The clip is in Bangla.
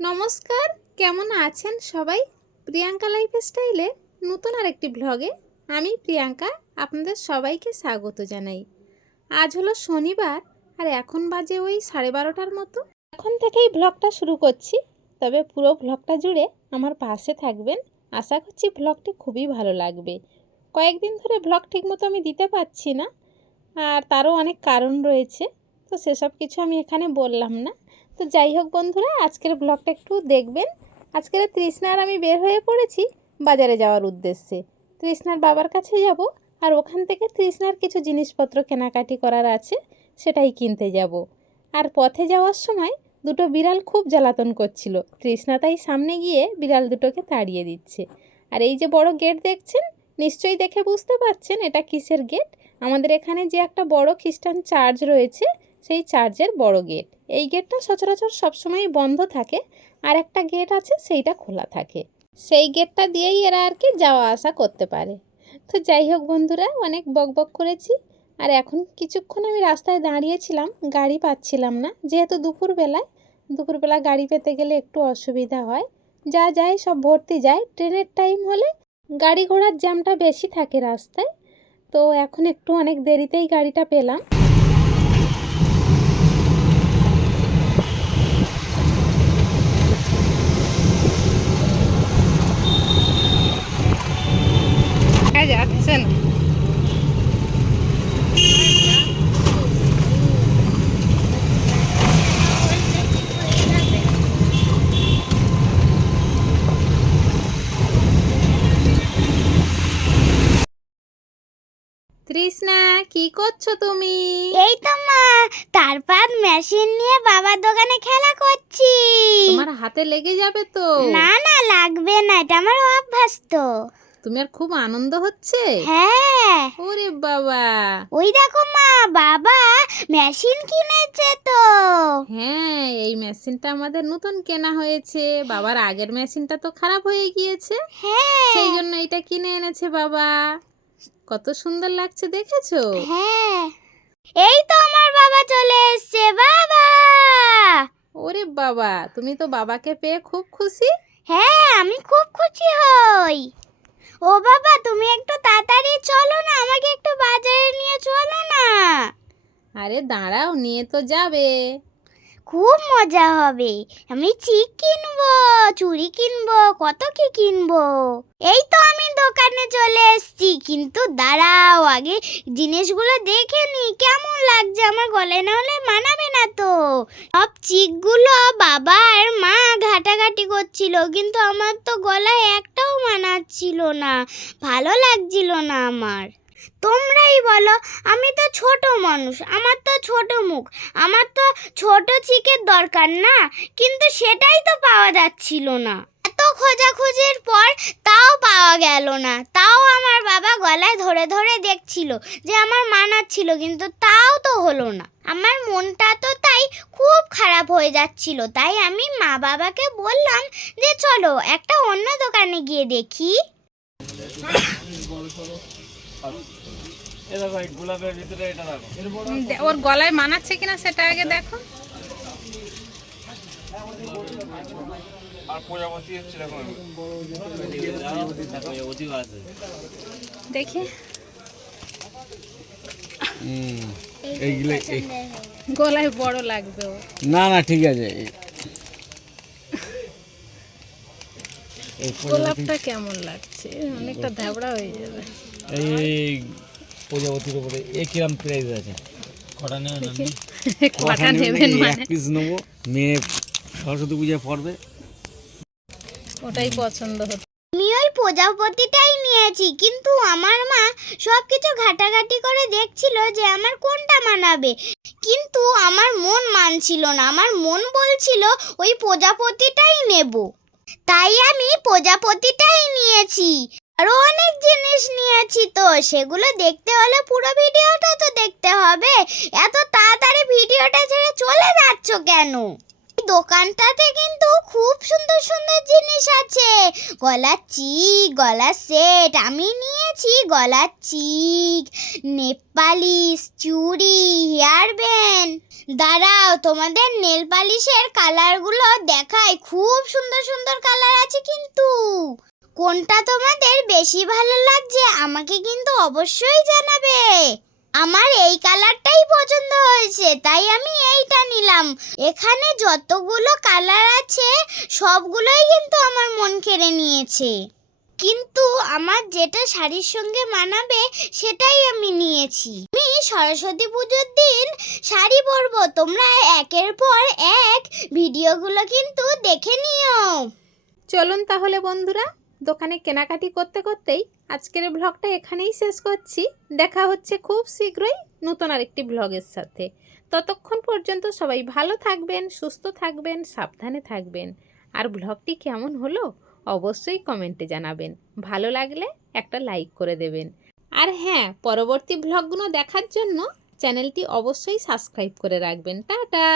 নমস্কার, কেমন আছেন সবাই? প্রিয়াঙ্কা লাইফ স্টাইলে নতুন আরেকটি ব্লগে আমি প্রিয়াঙ্কা আপনাদের সবাইকে স্বাগত জানাই। আজ হলো শনিবার আর এখন বাজে ওই সাড়ে বারোটার মতো। এখন থেকেই ব্লগটা শুরু করছি, তবে পুরো ব্লগটা জুড়ে আমার পাশে থাকবেন। আশা করছি ব্লগটি খুবই ভালো লাগবে। কয়েকদিন ধরে ব্লগ ঠিকমতো আমি দিতে পারছি না, আর তারও অনেক কারণ রয়েছে, তো সেসব কিছু আমি এখানে বললাম না। তো যাই হোক বন্ধুরা, আজকের ব্লগটা একটু দেখবেন। আজকের তৃষ্ণা আর আমি বের হয়ে পড়েছি বাজারে যাওয়ার উদ্দেশ্যে। তৃষ্ণার বাবার কাছে যাব আর ওখান থেকে তৃষ্ণার কিছু জিনিসপত্র কেনাকাটি করার আছে, সেটাই কিনতে যাব। আর পথে যাওয়ার সময় দুটো বিড়াল খুব জ্বালাতন করছিল। তৃষ্ণা তাই সামনে গিয়ে বিড়াল দুটোকে তাড়িয়ে দিচ্ছে। আর এই যে বড় গেট দেখছেন, নিশ্চয়ই দেখে বুঝতে পারছেন এটা কিসের গেট? আমাদের এখানে যে একটা বড় খ্রিস্টান চার্চ রয়েছে সেই চার্চের বড় গেট এই গেটটা সচরাচর সবসময় বন্ধ থাকে, আর একটা গেট আছে সেইটা খোলা থাকে। সেই গেটটা দিয়েই এরা আর কি যাওয়া আসা করতে পারে। তো যাই হোক বন্ধুরা, অনেক বক বক করেছি। আর এখন কিছুক্ষণ আমি রাস্তায় দাঁড়িয়েছিলাম, গাড়ি পাচ্ছিলাম না। যেহেতু দুপুরবেলায়, দুপুরবেলা গাড়ি পেতে গেলে একটু অসুবিধা হয়। যা যায়, সব ভর্তি যায়। ট্রেনের টাইম হলে গাড়ি ঘোড়ার জ্যামটা বেশি থাকে রাস্তায়। তো এখন একটু অনেক দেরিতেই গাড়িটা পেলাম যাচ্ছে না তৃষ্ণা কি করছ তুমি? এই তো মা তারপর মেশিন নিয়ে বাবার দোকানে খেলা করছি। তোমার হাতে লেগে যাবে তো। না না লাগবে না এটা আমার অভ্যাস তো। তুমি আর খুব আনন্দ হচ্ছে? হ্যাঁ। ওরে বাবা। ওই দেখো মা বাবা মেশিন কিনেছে তো। হ্যাঁ এই মেশিনটা আমাদের নতুন কেনা হয়েছে। বাবার আগের মেশিনটা তো খারাপ হয়ে গিয়েছে। হ্যাঁ। সেই জন্য এটা কিনে এনেছে বাবা। কত সুন্দর লাগছে দেখেছ? হ্যাঁ। এই তো আমার বাবা চলে এসছে বাবা! ওরে বাবা তুমি তো বাবাকে পেয়ে খুব খুশি। হ্যাঁ আমি খুব খুশি হই। ও বাবা তুমি একটু তাড়াতাড়ি চলো না আমাকে একটু বাজারে নিয়ে চলো না। আরে দাঁড়াও নিয়ে তো যাবে। খুব মজা হবে। আমি চিক কিনবো, চুড়ি কিনবো কত কি কিনবো? এই তো আমি দোকানে চলে এসেছি। কিন্তু দাঁড়াও, আগে জিনিসগুলো দেখে নি। কেমন লাগছে আমার গলায়? না হলে মানাবে না তো। সব চিকগুলো বাবা আর মা ঘাটাঘাটি করছিল, কিন্তু আমার তো গলায় একটাও মানাচ্ছিল না। ভালো লাগছিল না আমার। তোমরাই বলো, আমি তো ছোট মানুষ, আমার তো ছোট মুখ, আমার তো ছোট চিকের দরকার না, কিন্তু সেটাই তো পাওয়া যাচ্ছিল না। এত খোঁজাখুঁজির পর তাও পাওয়া গেল না, তাও আমার বাবা গলায় ধরে ধরে দেখছিল যে আমার মানাচ্ছিল, কিন্তু তাও তো হলো না। আমার মনটা তো তাই খুব খারাপ হয়ে যাচ্ছিল, তাই আমি মা বাবাকে বললাম যে চলো একটা অন্য দোকানে গিয়ে দেখি। ওর গলায় মানাচ্ছে কিনা সেটা আগে দেখো। দেখি। গলায় বড় লাগবে না না ঠিক আছে। গোলাপটা কেমন লাগছে? অনেকটা ধাবড়া হয়ে যাবে। এই প্রজাপতির উপরে এ কিরম প্রাইস আছে? কটা নেবেন আপনি? কটা নেবেন? এক মানে? পিস নেব। মেয়ে সরস্বতী পূজা পড়বে। ওটাই পছন্দ হতো আমি ওই প্রজাপতিটাই নিয়েছি কিন্তু আমার মা সব কিছু ঘাটাঘাটি করে দেখছিল যে আমার কোনটা মানাবে। কিন্তু আমার মন মানছিল না আমার মন বলছিল ওই প্রজাপতিটাই নেব। তাই আমি প্রজাপতিটাই নিয়েছি। আরও অনেক জিনিস নিয়েছি তো, সেগুলো দেখতে হলে পুরো ভিডিওটা তো দেখতে হবে। এত তাড়াতাড়ি ভিডিওটা ছেড়ে চলে যাচ্ছ কেন? দোকানটাতে কিন্তু খুব সুন্দর সুন্দর জিনিস আছে। গলার চিক গলার সেট, আমি নিয়েছি গলার চিক নেপালিশ চুড়ি, হেয়ার ব্যান্ড। দাঁড়াও, তোমাদের নেল পালিশের কালারগুলো দেখাই। খুব সুন্দর সুন্দর কালার আছে কিন্তু। কোনটা তোমাদের বেশি ভালো লাগছে, আমাকে কিন্তু অবশ্যই জানাবে। আমার এই কালারটাই পছন্দ হয়েছে, তাই আমি এইটা নিলাম। এখানে যতগুলো কালার আছে, সবগুলোই কিন্তু আমার মন কেড়ে নিয়েছে। কিন্তু আমার যেটা শাড়ির সঙ্গে মানাবে, সেটাই আমি নিয়েছি। আমি সরস্বতী পুজোর দিন শাড়ি পরবো, তোমরা একের পর এক ভিডিওগুলো কিন্তু দেখে নিও। চলুন তাহলে বন্ধুরা দোকানে কেনাকাটি করতে করতেই আজকের ব্লগটা এখানেই শেষ করছি। দেখা হচ্ছে খুব শীঘ্রই নতুন আরেকটি ব্লগের সাথে। ততক্ষণ পর্যন্ত সবাই ভালো থাকবেন, সুস্থ থাকবেন, সাবধানে থাকবেন। আর ব্লগটি কেমন হলো অবশ্যই কমেন্টে জানাবেন। ভালো লাগলে একটা লাইক করে দেবেন। আর হ্যাঁ পরবর্তী ব্লগগুলো দেখার জন্য চ্যানেলটি অবশ্যই সাবস্ক্রাইব করে রাখবেন। টাটা!